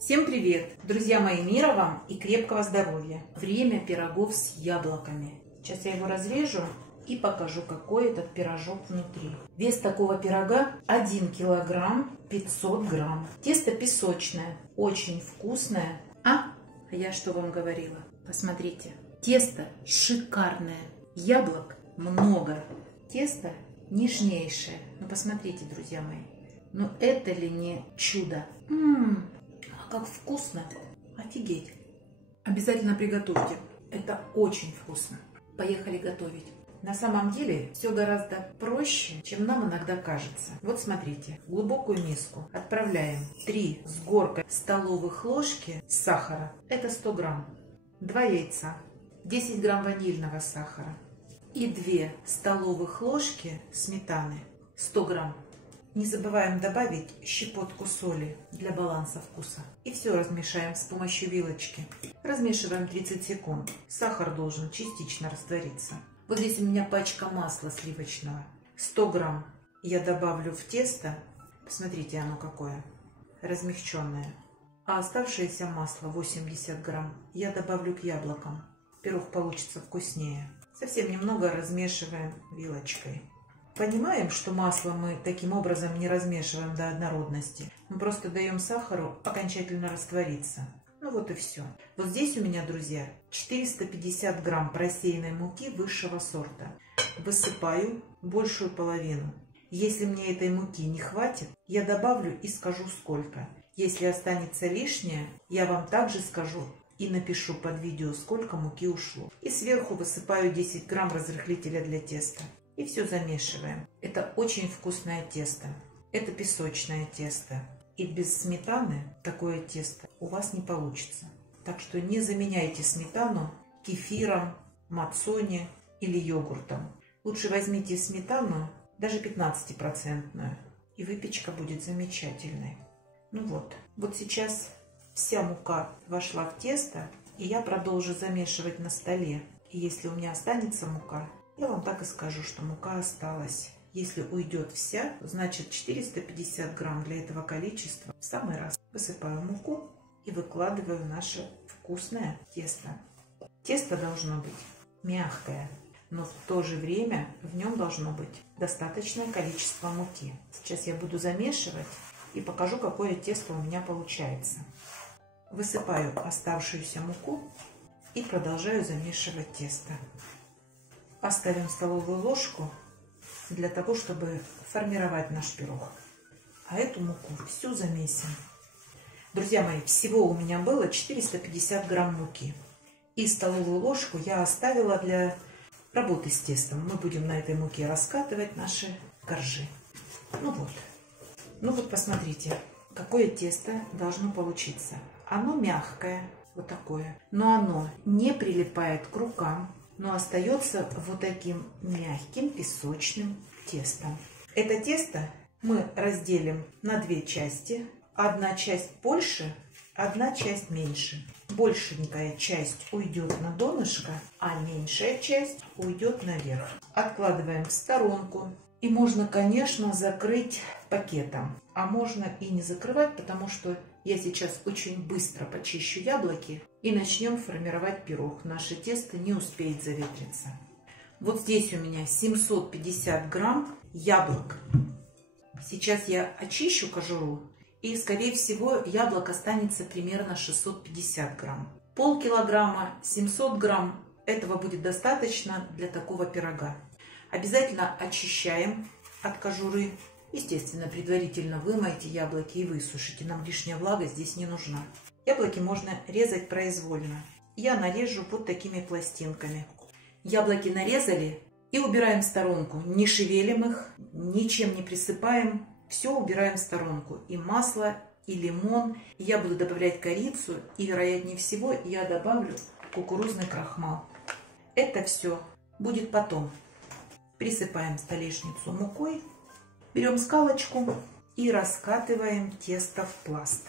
Всем привет! Друзья мои, мира вам и крепкого здоровья! Время пирогов с яблоками. Сейчас я его разрежу и покажу, какой этот пирожок внутри. Вес такого пирога 1 килограмм 500 грамм. Тесто песочное, очень вкусное. А я что вам говорила? Посмотрите, тесто шикарное, яблок много, тесто нежнейшее. Ну посмотрите, друзья мои, ну это ли не чудо? Как вкусно! Офигеть! Обязательно приготовьте. Это очень вкусно. Поехали готовить. На самом деле все гораздо проще, чем нам иногда кажется. Вот смотрите, в глубокую миску отправляем 3 с горкой столовых ложки сахара. Это 100 грамм. 2 яйца, 10 грамм ванильного сахара и 2 столовых ложки сметаны, 100 грамм. Не забываем добавить щепотку соли для баланса вкуса. И все размешаем с помощью вилочки. Размешиваем 30 секунд. Сахар должен частично раствориться. Вот здесь у меня пачка масла сливочного. 100 грамм я добавлю в тесто. Посмотрите, оно какое. Размягченное. А оставшееся масло, 80 грамм, я добавлю к яблокам. Пирог получится вкуснее. Совсем немного размешиваем вилочкой. Понимаем, что масло мы таким образом не размешиваем до однородности. Мы просто даем сахару окончательно раствориться. Ну вот и все. Вот здесь у меня, друзья, 450 грамм просеянной муки высшего сорта. Высыпаю большую половину. Если мне этой муки не хватит, я добавлю и скажу сколько. Если останется лишнее, я вам также скажу и напишу под видео, сколько муки ушло. И сверху высыпаю 10 грамм разрыхлителя для теста. И все замешиваем. Это очень вкусное тесто. Это песочное тесто. И без сметаны такое тесто у вас не получится. Так что не заменяйте сметану кефиром, мацони или йогуртом. Лучше возьмите сметану, даже 15%, и выпечка будет замечательной. Ну вот. Вот сейчас вся мука вошла в тесто, и я продолжу замешивать на столе. И если у меня останется мука, я вам так и скажу, что мука осталась. Если уйдет вся, значит 450 грамм для этого количества в самый раз. Высыпаю муку и выкладываю наше вкусное тесто. Тесто должно быть мягкое, но в то же время в нем должно быть достаточное количество муки. Сейчас я буду замешивать и покажу, какое тесто у меня получается. Высыпаю оставшуюся муку и продолжаю замешивать тесто. Оставим столовую ложку для того, чтобы формировать наш пирог. А эту муку всю замесим. Друзья мои, всего у меня было 450 грамм муки. И столовую ложку я оставила для работы с тестом. Мы будем на этой муке раскатывать наши коржи. Ну вот посмотрите, какое тесто должно получиться. Оно мягкое, вот такое, но оно не прилипает к рукам, но остается вот таким мягким песочным тестом. Это тесто мы разделим на 2 части. Одна часть больше, одна часть меньше. Большенькая часть уйдет на донышко, а меньшая часть уйдет наверх. Откладываем в сторонку. И можно, конечно, закрыть пакетом, а можно и не закрывать, потому что я сейчас очень быстро почищу яблоки и начнем формировать пирог. Наше тесто не успеет заветриться. Вот здесь у меня 750 грамм яблок. Сейчас я очищу кожуру, и, скорее всего, яблок останется примерно 650 грамм. Полкилограмма, 700 грамм, этого будет достаточно для такого пирога. Обязательно очищаем от кожуры. Естественно, предварительно вымойте яблоки и высушите. Нам лишняя влага здесь не нужна. Яблоки можно резать произвольно. Я нарежу вот такими пластинками. Яблоки нарезали и убираем в сторонку. Не шевелим их, ничем не присыпаем. Все убираем в сторонку. И масло, и лимон. Я буду добавлять корицу. И, вероятнее всего, я добавлю кукурузный крахмал. Это все будет потом. Присыпаем столешницу мукой. Берем скалочку и раскатываем тесто в пласт.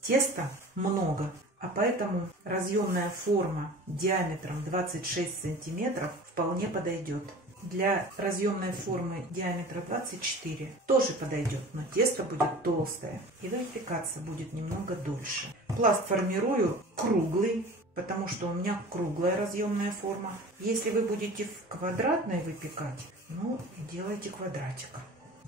Теста много, а поэтому разъемная форма диаметром 26 сантиметров вполне подойдет. для разъемной формы диаметра 24 тоже подойдет, но тесто будет толстое и выпекаться будет немного дольше. Пласт формирую круглый, потому что у меня круглая разъемная форма. Если вы будете в квадратной выпекать, ну, делайте квадратик.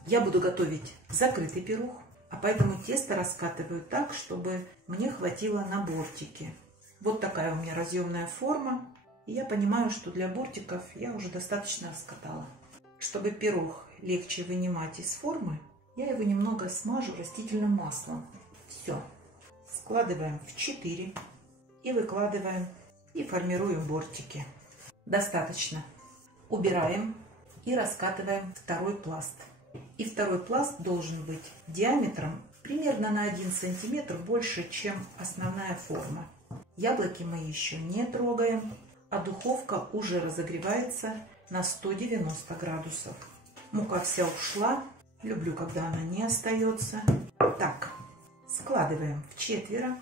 Я буду готовить закрытый пирог, а поэтому тесто раскатываю так, чтобы мне хватило на бортики. Вот такая у меня разъемная форма. И я понимаю, что для бортиков я уже достаточно раскатала. Чтобы пирог легче вынимать из формы, я его немного смажу растительным маслом. Все. Складываем в 4 и выкладываем и формируем бортики. Достаточно. Убираем и раскатываем второй пласт. И второй пласт должен быть диаметром примерно на 1 сантиметр больше, чем основная форма. Яблоки мы еще не трогаем, а духовка уже разогревается на 190 градусов. Мука вся ушла. Люблю, когда она не остается. Так, складываем в 4.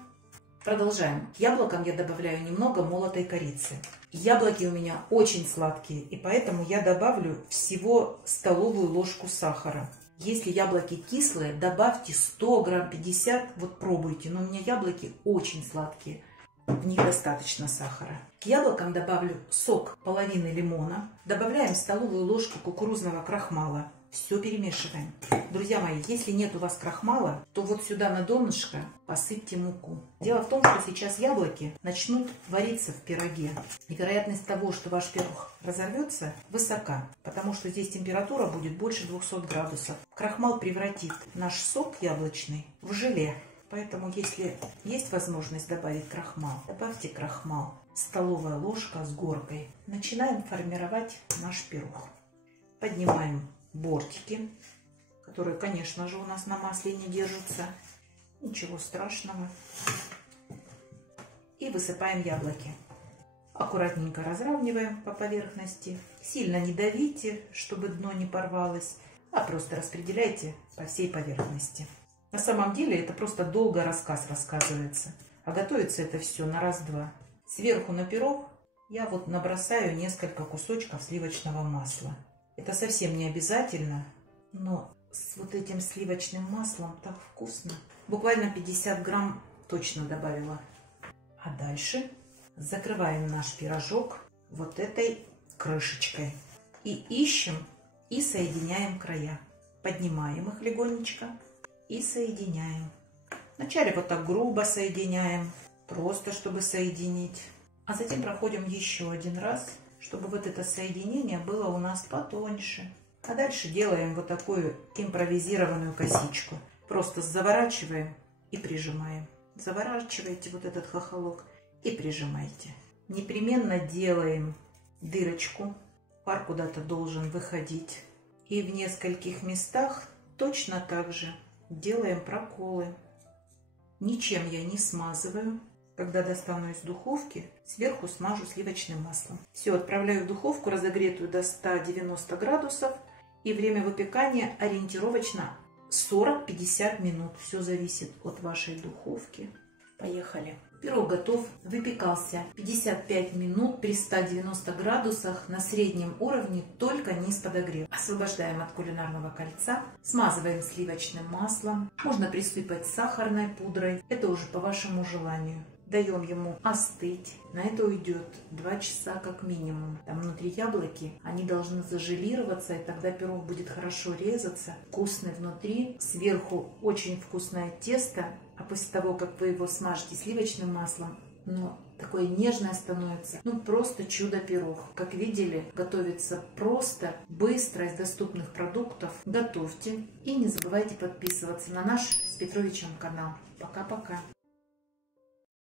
Продолжаем. К яблокам я добавляю немного молотой корицы. Яблоки у меня очень сладкие, и поэтому я добавлю всего столовую ложку сахара. Если яблоки кислые, добавьте 100 грамм, 50, вот пробуйте. Но у меня яблоки очень сладкие. В них достаточно сахара. К яблокам добавлю сок половины лимона. Добавляем столовую ложку кукурузного крахмала. Все перемешиваем. Друзья мои, если нет у вас крахмала, то вот сюда на донышко посыпьте муку. Дело в том, что сейчас яблоки начнут вариться в пироге. И вероятность того, что ваш пирог разорвется, высока. Потому что здесь температура будет больше 200 градусов. Крахмал превратит наш сок яблочный в желе. Поэтому, если есть возможность добавить крахмал, добавьте крахмал. Столовая ложка с горкой. Начинаем формировать наш пирог. Поднимаем бортики, которые, конечно же, у нас на масле не держатся. Ничего страшного. И высыпаем яблоки. Аккуратненько разравниваем по поверхности. Сильно не давите, чтобы дно не порвалось, а просто распределяйте по всей поверхности. На самом деле это просто долго рассказ рассказывается, а готовится это все на раз-два. Сверху на пирог я вот набросаю несколько кусочков сливочного масла. Это совсем не обязательно, но с вот этим сливочным маслом так вкусно. Буквально 50 грамм точно добавила. А дальше закрываем наш пирожок вот этой крышечкой. И ищем и соединяем края. Поднимаем их легонечко. И соединяем. Вначале вот так грубо соединяем, просто чтобы соединить. А затем проходим еще один раз, чтобы вот это соединение было у нас потоньше. А дальше делаем вот такую импровизированную косичку. Просто заворачиваем и прижимаем. Заворачиваете вот этот хохолок и прижимаете. Непременно делаем дырочку. Пар куда-то должен выходить. И в нескольких местах точно так же делаем проколы. Ничем я не смазываю. Когда достану из духовки, сверху смажу сливочным маслом. Все, отправляю в духовку, разогретую до 190 градусов. И время выпекания ориентировочно 40-50 минут. Все зависит от вашей духовки. Поехали. Пирог готов. Выпекался 55 минут при 190 градусах на среднем уровне, только низ подогрев. Освобождаем от кулинарного кольца. Смазываем сливочным маслом. Можно присыпать сахарной пудрой. Это уже по вашему желанию. Даем ему остыть. На это уйдет 2 часа как минимум. Там внутри яблоки, они должны зажелироваться, и тогда пирог будет хорошо резаться. Вкусный внутри. Сверху очень вкусное тесто. А после того, как вы его смажете сливочным маслом, такое нежное становится. Просто чудо-пирог. Как видели, готовится просто, быстро, из доступных продуктов. Готовьте. И не забывайте подписываться на наш с Петровичем канал. Пока-пока.